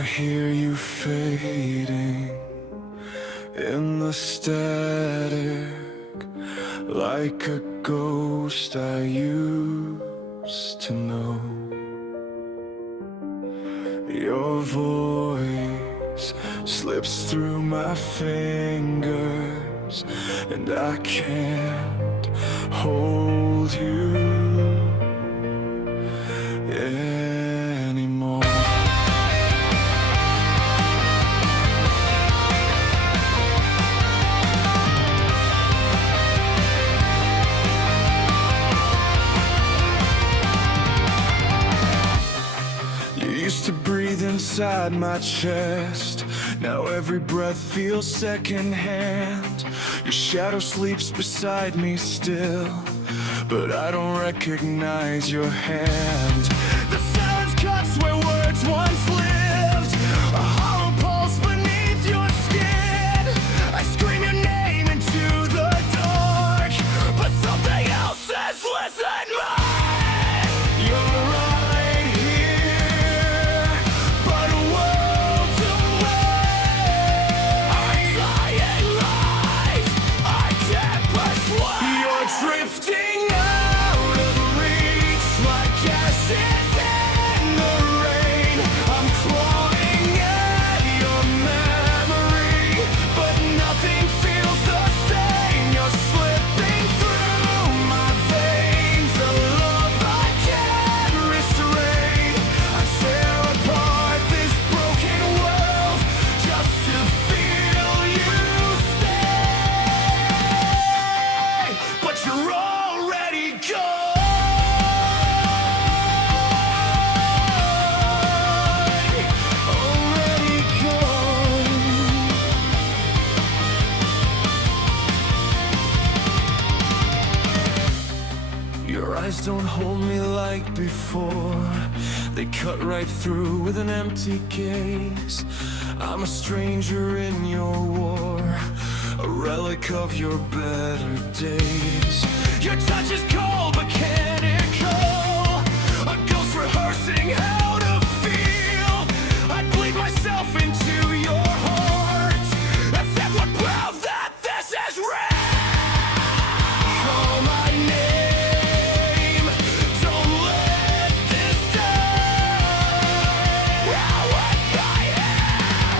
I hear you fading in the static, like a ghost I used to know. Your voice slips through my fingers, and I can't hold you anymore. You used to breathe inside my chest, now every breath feels secondhand. Your shadow sleeps beside me still, but I don't recognize your hand. The silence cuts where words once lived, a hollow pulse beneath your skin. I scream your name into the dark, but something else says listen, mine. You're right here, but worlds away. I'm dying light, I can't persuade. You're drifting out of reach like ashes in the rain. I'm clawing at your memory, but nothing feels the same. You're slipping through my veins, a love I can't restrain. I tear apart this broken world just to feel you stay, but you're already gone. Already gone. Your eyes don't hold me like before, they cut right through with an empty gaze. I'm a stranger in your war, a relic of your better days. Your touch is cold, mechanical, a ghost rehearsing how to feel. I'd bleed myself into your heart, and then would prove that this is real. Call my name, don't let this die. Now with my hair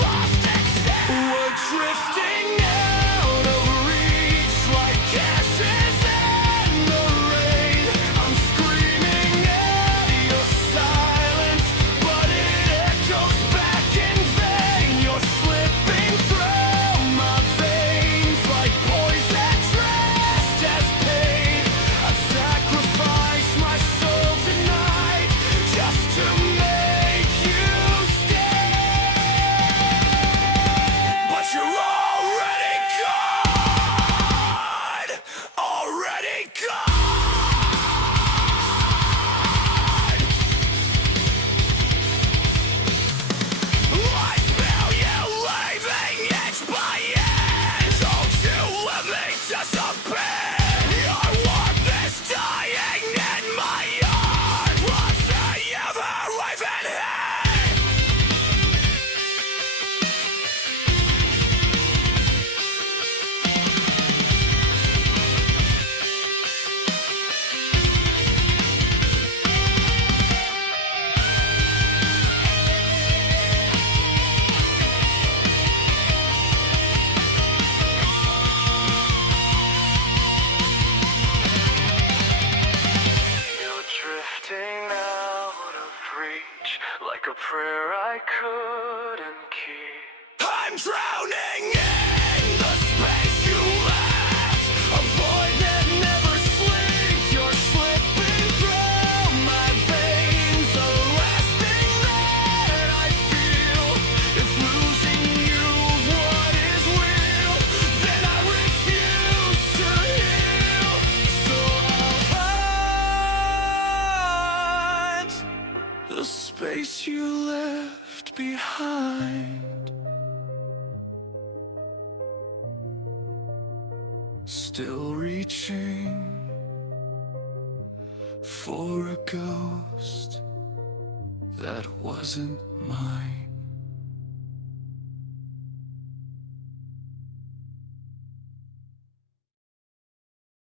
lost except we're drifting out of reach like ashes in the rain. I'm screaming at your silence, but it echoes back in vain. You're slipping through my veins like poison dressed as pain. I've sacrificed my soul tonight just to make you stay, but you're already gone. Already gone. I feel you leaving inch by inch. Don't you let me disappear. Your warmth is dying in my heart. What's the ever even here? You're drifting out of reach like a prayer I couldn't keep. I'm drowning in the space you left, a void that never sleeps. You're slipping through my veins, the last thing that I feel. If losing you's what is real, then I refuse to heal. So I'll find the space you left behind, still reaching for a ghost that wasn't mine.